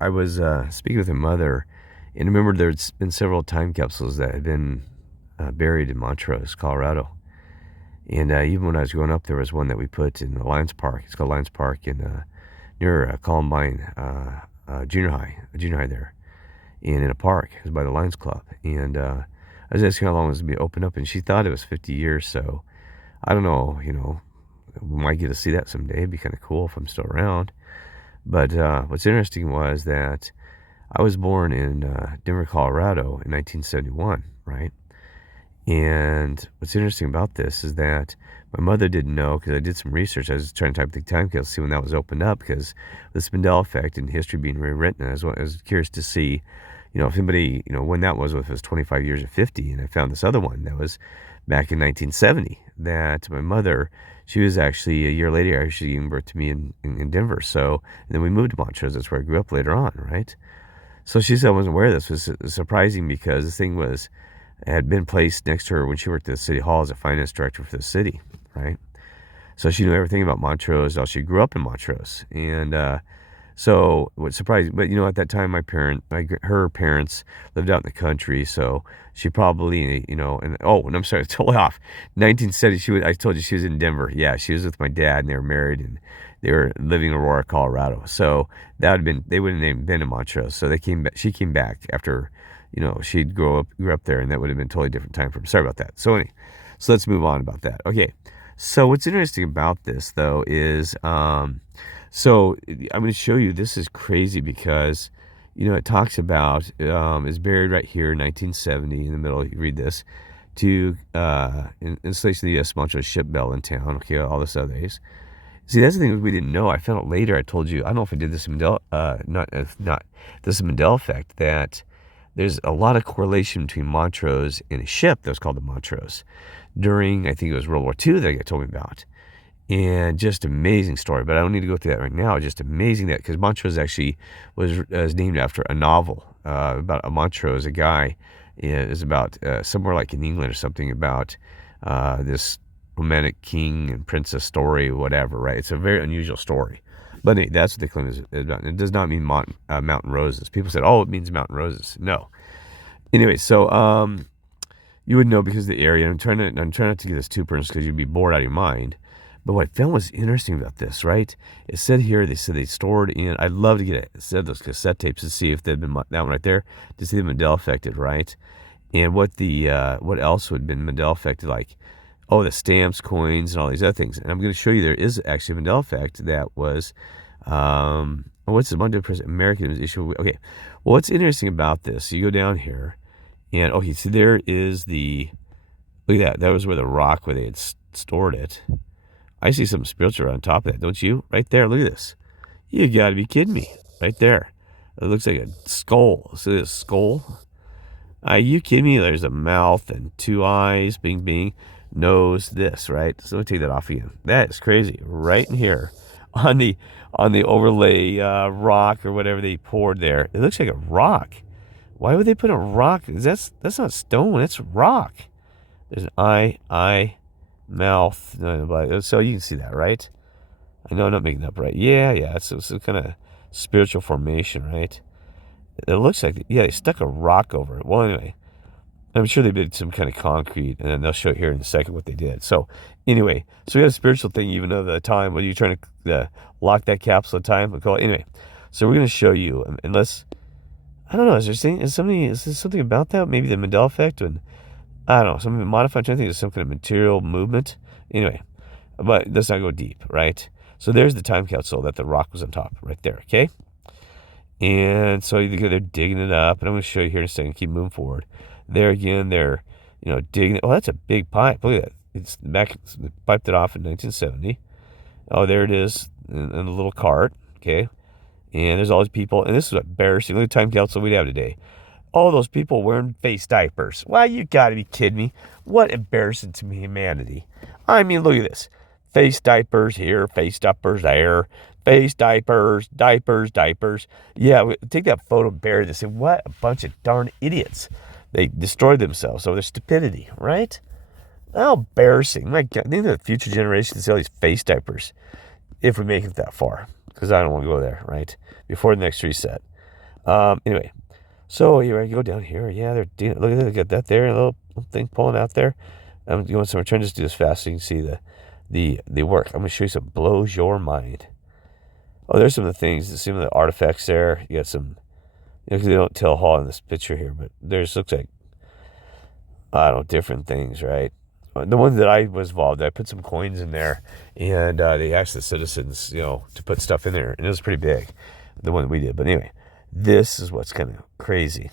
I was speaking with my mother, and I remember there's been several time capsules that had been buried in Montrose, Colorado. And even when I was growing up, there was one that we put in the Lions Park. It's called Lions Park in near Columbine junior high there, and in a park. It was by the Lions Club. And I was asking how long it was going to be open up, and she thought it was 50 years. So I don't know, we might get to see that someday. It'd be kind of cool if I'm still around. But what's interesting was that I was born in Denver, Colorado in 1971, right? And what's interesting about this is that my mother didn't know, because I did some research. I was trying to type the time capsule to see when that was opened up, because this Mandela effect and history being rewritten, I was curious to see, if anybody, when that was, if it was 25 years or 50. And I found this other one that was back in 1970, that my mother, she was actually a year later, she gave birth to me in Denver. So, and then we moved to Montrose. That's where I grew up later on, right? So she said I wasn't aware of this. It was surprising, because this thing had been placed next to her when she worked at the city hall as a finance director for the city, right? So she knew everything about Montrose. She grew up in Montrose. And so what surprised, but at that time, her parents lived out in the country. So she probably, and I'm sorry, totally off. 1970, I told you she was in Denver. Yeah, she was with my dad, and they were married, and they were living in Aurora, Colorado. So they wouldn't have been in Montrose. So she came back after, she'd grew up there, and that would have been a totally different time frame. Sorry about that. So anyway, so let's move on about that. Okay. So what's interesting about this, though, is, so I'm going to show you, this is crazy, because, it talks about, is buried right here in 1970 in the middle. You read this, to installation of the U.S. Montrose ship bell in town. Okay. All this other days. See, that's the thing we didn't know. I found out later. I told you, I don't know if I did this Mandela, this Mandela effect, that there's a lot of correlation between Montrose and a ship that was called the Montrose during, I think it was World War II, that guy told me about. And just amazing story, but I don't need to go through that right now. Just amazing that, because Montrose actually was named after a novel about a Montrose, a guy, is about somewhere like in England or something, about this romantic king and princess story, whatever, right? It's a very unusual story. But anyway, that's what they claim is about. It does not mean mountain roses. People said, oh, it means mountain roses. No. Anyway, so you would know because of the area. I'm trying not to get this too personal, because you'd be bored out of your mind. But what I found was interesting about this, right? It said here, they said they stored in, I'd love to get it said those cassette tapes to see if they'd been, that one right there, to see the Mandela affected, right? And what else would have been Mandela affected, like, oh, the stamps, coins, and all these other things. And I'm going to show you there is actually a Mandela effect that was, what's the Monday American issue? Okay, well, what's interesting about this, you go down here, and, okay, so there is look at that. That was where the rock, where they had stored it. I see something spiritual on top of that, don't you? Right there, look at this. You got to be kidding me. Right there. It looks like a skull. See this skull? Are you kidding me? There's a mouth and two eyes, bing, bing, nose, this, right? So let me take that off again. That is crazy. Right in here on the overlay rock or whatever they poured there. It looks like a rock. Why would they put a rock? That's not stone. It's rock. There's an eye, mouth. So you can see that, right? I know I'm not making that up, right? Yeah. It's some kind of spiritual formation, right? It looks like, they stuck a rock over it. Well, anyway, I'm sure they did some kind of concrete, and then they'll show here in a second what they did. So anyway, so we got a spiritual thing, even though the time, when you're trying to lock that capsule of time, we'll call it. Anyway, so we're going to show you, unless, I don't know, is there something about that? Maybe the Mandela effect, and I don't know, something modified. I think there's some kind of material movement. Anyway, but let's not go deep, right? So there's the time capsule that the rock was on top, right there, okay? And so they're digging it up, and I'm going to show you here in a second. Keep moving forward. There again, they're digging it. Oh, that's a big pipe. Look at that. It's piped it off in 1970. Oh, there it is in a little cart, okay? And there's all these people, and this is embarrassing. Look at the time capsule we have today. All those people wearing face diapers. Why, you gotta be kidding me. What embarrassing to humanity. I mean, look at this. Face diapers here, face diapers there, face diapers. Yeah, take that photo, bury this. And what a bunch of darn idiots. They destroyed themselves over their stupidity, right? How embarrassing. My God, think of the future generations see all these face diapers if we make it that far. Because I don't want to go there, right? Before the next reset. Anyway, so here I go down here. Yeah, they're look at that. They got that there, a little thing pulling out there. I'm doing some. I'm trying to just do this fast so you can see the work. I'm gonna show you some blows your mind. Oh, there's some of the things, some of the artifacts there. You got some, because they don't tell Hall in this picture here, but there's looks like, I don't know, different things, right? The one that I was involved in, I put some coins in there, and they asked the citizens, to put stuff in there, and it was pretty big, the one that we did. But anyway, this is what's kind of crazy.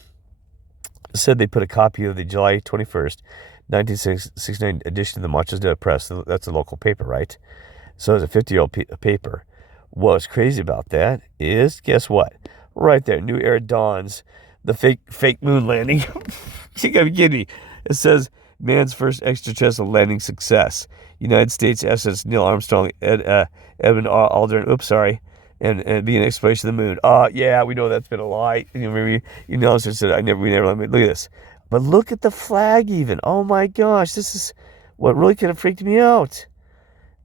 It said they put a copy of the July 21st, 1969 edition of the Montrose Press. That's a local paper, right? So it's a 50-year-old paper. What's crazy about that is, guess what? Right there, new era dawns, the fake moon landing. You gotta be kidding me. It says, man's first extraterrestrial landing success. United States SS Neil Armstrong, Edwin Aldrin, and being an exploration of the moon. Yeah, we know that's been a lie. Maybe said, we never let me look at this. But look at the flag even. Oh my gosh, this is what really kind of freaked me out.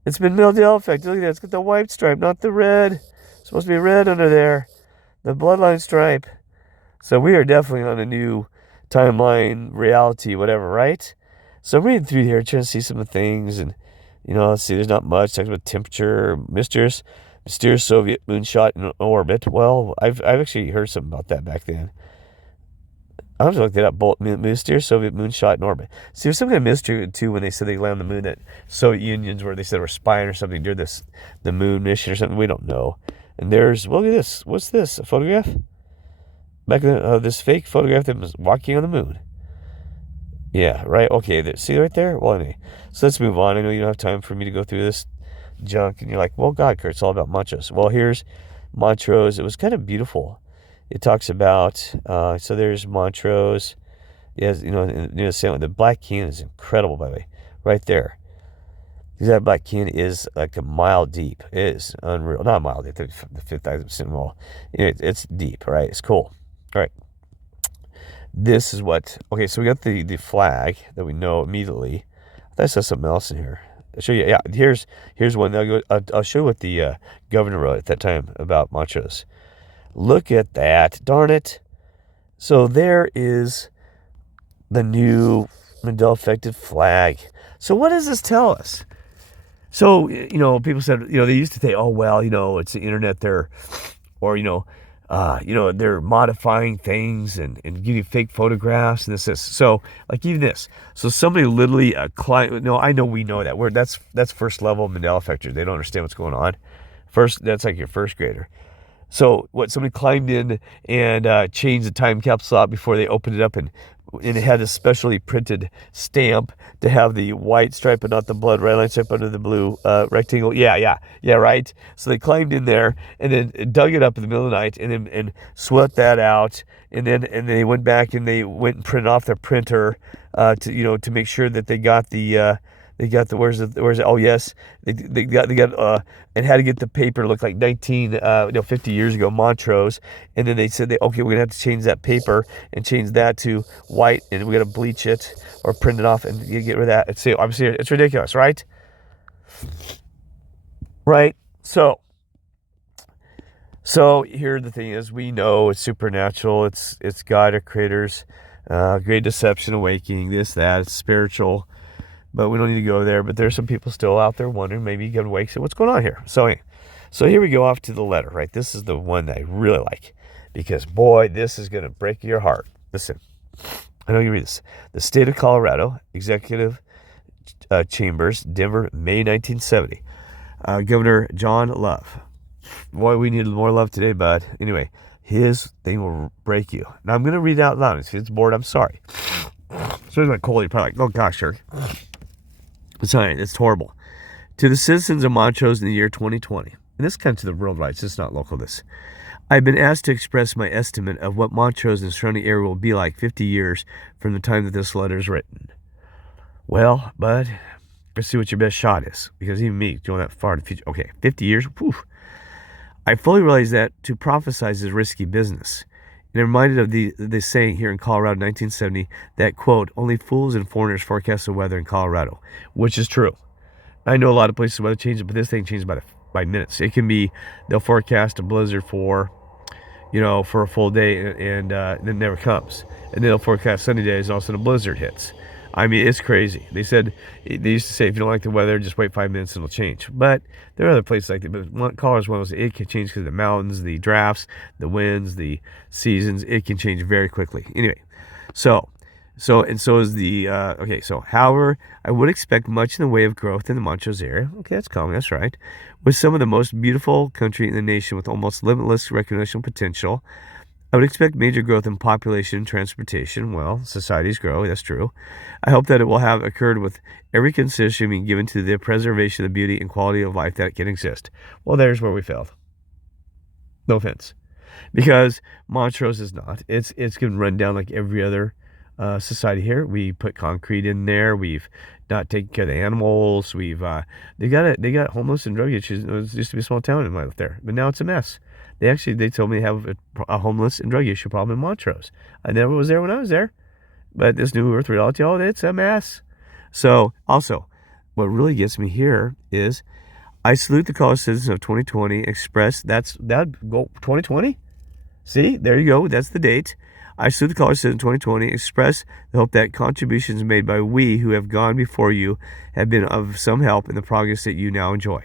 It's been Mandela effect. Look at that. It's got the white stripe, not the red. It's supposed to be red under there. The bloodline stripe. So we are definitely on a new timeline, reality, whatever, right? So I'm reading through here, trying to see some of the things, and let's see. There's not much. Talks about temperature, mysterious Soviet moonshot in orbit. Well, I've actually heard something about that back then. I have to look that up. Mysterious Soviet moonshot in orbit. See, there's some kind of mystery too when they said they landed on the moon, that Soviet Unions, where they said were spying or something during the moon mission or something. We don't know. And there's, well, look at this. What's this? A photograph? Back in this fake photograph that was walking on the moon. Yeah, right. Okay, see right there? Well, anyway. So let's move on. I know you don't have time for me to go through this junk. And you're like, well, God, Kurt, it's all about Montrose. Well, here's Montrose. It was kind of beautiful. It talks about, so there's Montrose. Yes, the black can is incredible, by the way. Right there. Because that black can is like a mile deep. It is unreal. Not a mile deep, the 5,000% wall. It's deep, right? It's cool. All right. This is what, okay, so we got the flag that we know immediately. I saw something else in here. I'll show you. Yeah, here's one. I'll show you what the governor wrote at that time about Montrose. Look at that. Darn it. So there is the new Mandela affected flag. So what does this tell us? So, people said, they used to say, oh, well, it's the internet there, or, they're modifying things and giving fake photographs and this. So, like even this. So somebody literally, I know we know that. That's first level Mandela effectors. They don't understand what's going on. That's like your first grader. So somebody climbed in and changed the time capsule out before they opened it up, and it had a specially printed stamp to have the white stripe and not the blood red line stripe under the blue rectangle. Yeah, right. So they climbed in there and then dug it up in the middle of the night and sweat that out, and they went back and they went and printed off their printer to make sure that they got the. Where's it? Oh yes, they got and had to get the paper look like 50 years ago, Montrose, and then they said we're gonna have to change that paper and change that to white, and we gotta bleach it or print it off and get rid of that. I'm serious, it's ridiculous, right? Right. So here the thing is, we know it's supernatural, it's God or creators, great deception, awakening, this, that, it's spiritual. But we don't need to go there. But there's some people still out there wondering, maybe you get awake, so what's going on here? So here we go off to the letter, right? This is the one that I really like, because, boy, this is going to break your heart. Listen, I know you read this. The State of Colorado, Executive Chambers, Denver, May 1970. Governor John Love. Boy, we need more love today, bud. Anyway, his thing will break you. Now, I'm going to read it out loud. If it's bored, I'm sorry. So it's like cold. You're probably like, oh, gosh, sure. It's all right. It's horrible. To the citizens of Montrose in the year 2020, and this comes to the worldwide, so it's not local, this. I've been asked to express my estimate of what Montrose and surrounding area will be like 50 years from the time that this letter is written. Well, bud, let's see what your best shot is, because even me, going that far in the future, okay, 50 years, whew. I fully realize that to prophesize is risky business. And I'm reminded of the saying here in Colorado in 1970 that, quote, only fools and foreigners forecast the weather in Colorado, which is true. I know a lot of places weather changes, but this thing changes by minutes. It can be, they'll forecast a blizzard for, for a full day, and then it never comes. And then they'll forecast sunny days, and all of a sudden a blizzard hits. I mean, it's crazy. They used to say, if you don't like the weather, just wait 5 minutes and it'll change. But there are other places like that. But Colorado's one of those, it can change because of the mountains, the drafts, the winds, the seasons. It can change very quickly. Anyway, and so is the, okay, so however, I would expect much in the way of growth in the Montrose area. Okay, that's common, that's right. With some of the most beautiful country in the nation with almost limitless recreational potential, I would expect major growth in population and transportation. Well, societies grow, that's true. I hope that it will have occurred with every consideration being given to the preservation of the beauty and quality of life that can exist. Well, there's where we failed. No offense. Because Montrose is not. It's going to run down like every other society here. We put concrete in there. We've not taken care of the animals. They got homeless and drug issues. It used to be a small town in my life there, but now it's a mess. They told me they have a homeless and drug issue problem in Montrose. I never was there when I was there, but this new earth reality, it's a mess. So also, what really gets me here is I salute the college citizens of 2020. Express that go 2020. See, there you go. That's the date. I salute the college citizens of 2020. Express the hope that contributions made by we who have gone before you have been of some help in the progress that you now enjoy.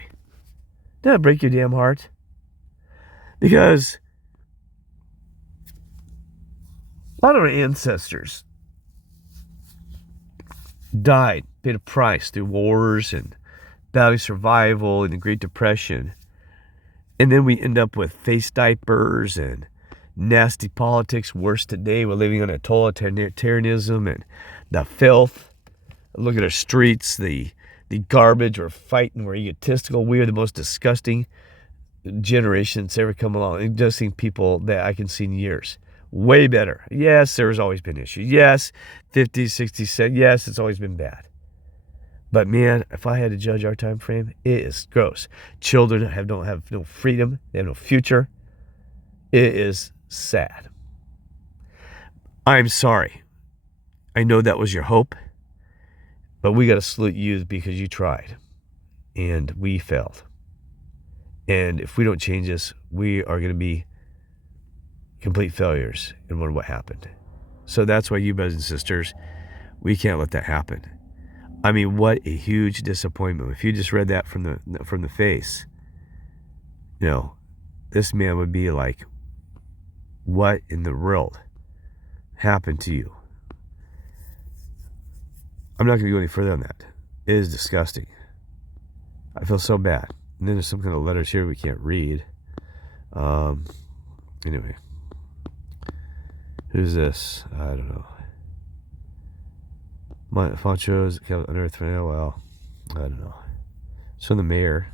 Doesn't that break your damn heart? Because a lot of our ancestors died, paid a price through wars and battling survival and the Great Depression. And then we end up with face diapers and nasty politics. Worse today, we're living on totalitarianism and the filth. Look at our streets, the garbage. We're fighting. We're egotistical. We are the most disgusting generation that's ever come along. I've just seen people that I can see in years. Way better. Yes, there's always been issues. Yes, 50s, 60s, yes, it's always been bad. But man, if I had to judge our time frame, it is gross. Children don't have no freedom. They have no future. It is sad. I'm sorry. I know that was your hope, but we got to salute you because you tried, and we failed. And if we don't change this, we are going to be complete failures and wonder what happened. So that's why, you brothers and sisters, we can't let that happen. I mean, what a huge disappointment. If you just read that from the face, this man would be like, what in the world happened to you? I'm not going to go any further on that. It is disgusting. I feel so bad. And then there's some kind of letters here we can't read. Anyway. Who's this? I don't know. Montrose unearthed. Well, I don't know. It's from the mayor.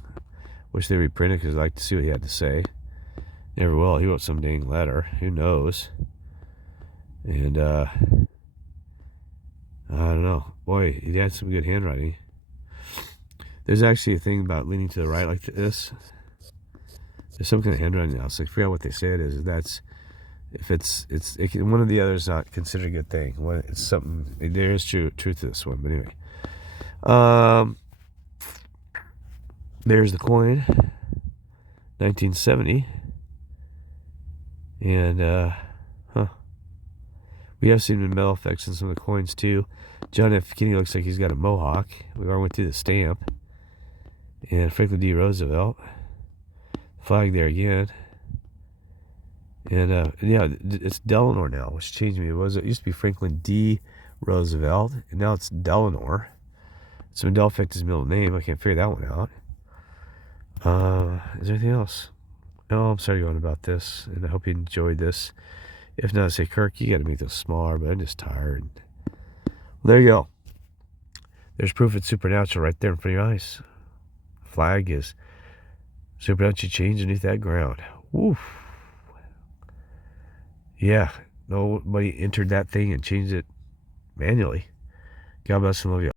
Wish they reprinted because I'd like to see what he had to say. Never will. He wrote some dang letter. Who knows? And I don't know. Boy, he had some good handwriting. There's actually a thing about leaning to the right like this. There's some kind of handwriting now. So I forgot what they say it is. That's if one of the others not considered a good thing. When it's something, there is truth to this one. But anyway, there's the coin, 1970, and we have seen metal effects in some of the coins too. John F. Kennedy looks like he's got a mohawk. We already went through the stamp. And Franklin D. Roosevelt. Flag there again. And it's Delano now, which changed me. It used to be Franklin D. Roosevelt, and now it's Delano. So Mandela effect is his middle name. I can't figure that one out. Is there anything else? No, I'm sorry going about this, and I hope you enjoyed this. If not, say, Kirk, you got to make those smaller, but I'm just tired. Well, there you go. There's proof it's supernatural right there in front of your eyes. Flag is supernatural change beneath that ground. Woof. Yeah, nobody entered that thing and changed it manually. God bless and love you.